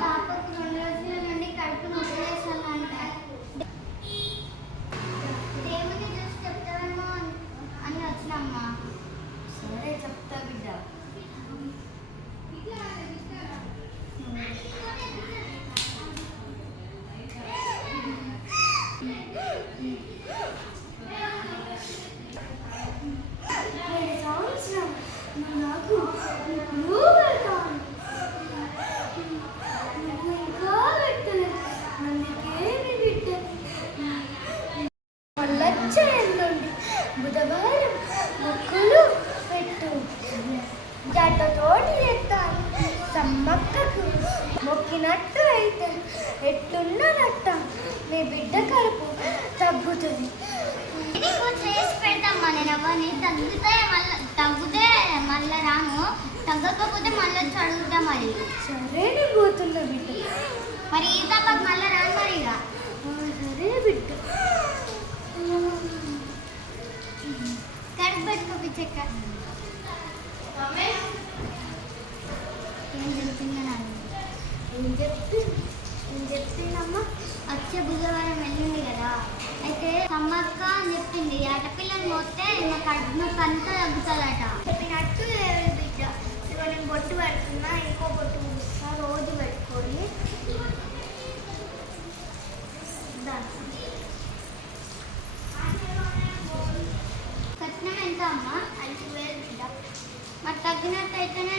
పాపకు 2 రోజుల నుండి కడుపు నొప్పులేస్తుందంట. దేవుని చూసి చెప్తావేమో అని వచ్చినమ్మా. సరే చెప్తా బిడ్డ. బుధవారం మొక్కులు పెట్టు, జట్టతోటి చేస్తాను. సమ్మక్కకు మొక్కినట్టు అయితే ఎట్లున్నదట్ట మీ బిడ్డ కడుపు తగ్గుతుంది. చేసి పెడతామ్మా. నేను అవన్నీ తగ్గితే మళ్ళీ రాను, తగ్గకపోతే మళ్ళీ వచ్చి అడుగుతా. మరి సరే నేను పోతున్నా బిడ్డ. మరి ఈ తప్పకు మళ్ళీ రాను మరి. ఇక సరే బిడ్డ. కడుపు పెట్టుకోపి చెక్క. ఏం చెప్పిందా? ఏం చెప్పిందమ్మా? వచ్చే బుధవారం వెళ్ళింది కదా, అయితే సమ్మక్క అని చెప్పింది ఆటపిల్లని పోతే నా కడుపు నొప్పి అంతా తగ్గుతుందట. చెప్పినట్టు బిడ్డ. ఇక నేను బొట్టు పెడుతున్నా, ఇంకో బొట్టు పూస్తా రోజు పెట్టుకొని. కట్నం ఎంత అమ్మా? 5,000 బిడ్డ. మరి తగ్గినట్టు అయితేనే